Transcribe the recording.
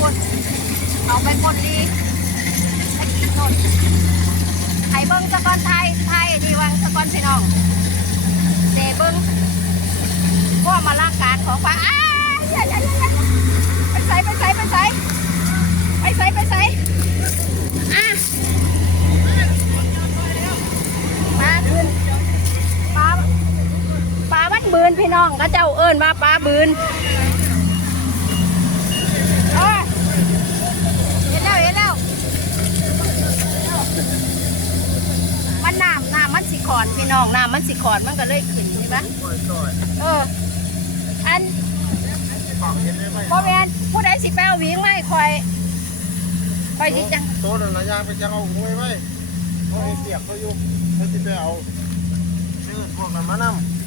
คนเอาไปคนดีไปกินนนไห้เบิ้งสะกอนไทยไทยดีวังสะกอนพี่น้องเดเบิ้งพวกมาล่างการของฟ้าอ้าอย่าอย่าอย่าไปใส่ไปใส่ไปใส่ไปใส่ไปใส่อะมาขึ้นปลาปลาบัดบืนพี่น้องก็เจ้าเอิ้นมาปลาบืน เอ้ยเห็นแล้วเห็นแล้ว มันน้ำน้ำมันสิ ขอนพี่น้องน้ำมันสิขอนมันก็เลยขึ้นใช่ปะเออ อันพ่อแมนผู้ใดสิแปเอาหวิ่งไม่คอยคอยสิจังโต๊ะนั่นระยางไปจังเอาหวยไว้เขาเสียบเขาอยู่เขาสิไปเอาซื้อพวกนั้นมานำ